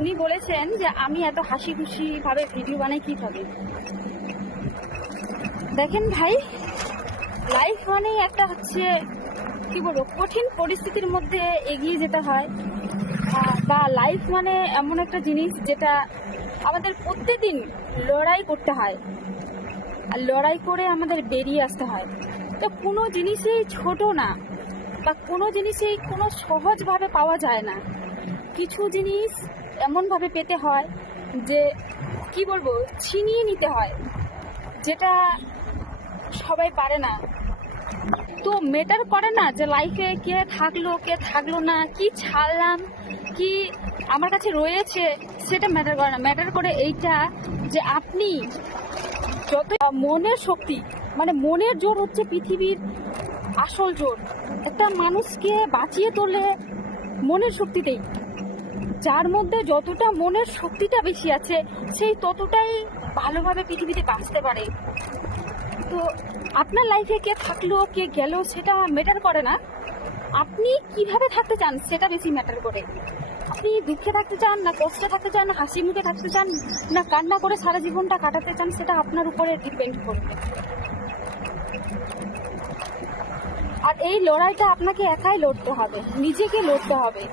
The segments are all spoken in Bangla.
উনি বলেছেন যে আমি এত হাসি খুশি ভাবে ভিডিও বানাই কিভাবে। দেখেন ভাই, লাইফ মানে একটা হচ্ছে কি বলবো, কঠিন পরিস্থিতির মধ্যে এগিয়ে যেতে হয়, বা লাইফ মানে এমন একটা জিনিস যেটা আমাদের প্রত্যেকদিন লড়াই করতে হয়, আর লড়াই করে আমাদের বেরিয়ে আসতে হয়। তো কোনো জিনিসই ছোট না, বা কোনো জিনিসই কোনো সহজভাবে পাওয়া যায় না। কিছু জিনিস এমনভাবে পেতে হয় যে কি বলবো, ছিনিয়ে নিতে হয়, যেটা সবাই পারে না। তো ম্যাটার করে না যে লাইফে কে থাকলো না, কি ছাড়লাম, কি আমার কাছে রয়েছে, সেটা ম্যাটার করে না। ম্যাটার করে এইটা যে আপনি যত মনের শক্তি, মানে মনের জোর হচ্ছে পৃথিবীর আসল জোর। একটা মানুষকে বাঁচিয়ে তোলে মনের শক্তিতেই। যার মধ্যে যতটা মনের শক্তিটা বেশি আছে, সেই ততটাই ভালোভাবে পৃথিবীতে বাঁচতে পারে। তো আপনার লাইফে কে থাকলো কে গেল সেটা ম্যাটার করে না, আপনি কিভাবে থাকতে চান সেটা বেশি ম্যাটার করে। আপনি দুঃখে থাকতে চান, না কষ্টে থাকতে চান, না হাসি মুখে থাকতে চান, না কান্না করে সারা জীবনটা কাটাতে চান, সেটা আপনার উপরে ডিপেন্ড করবে। আর এই লড়াইটা আপনাকে একাই লড়তে হবে, নিজেকে লড়তে হবে।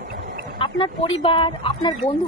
আপনার পরিবার, আপনার বন্ধু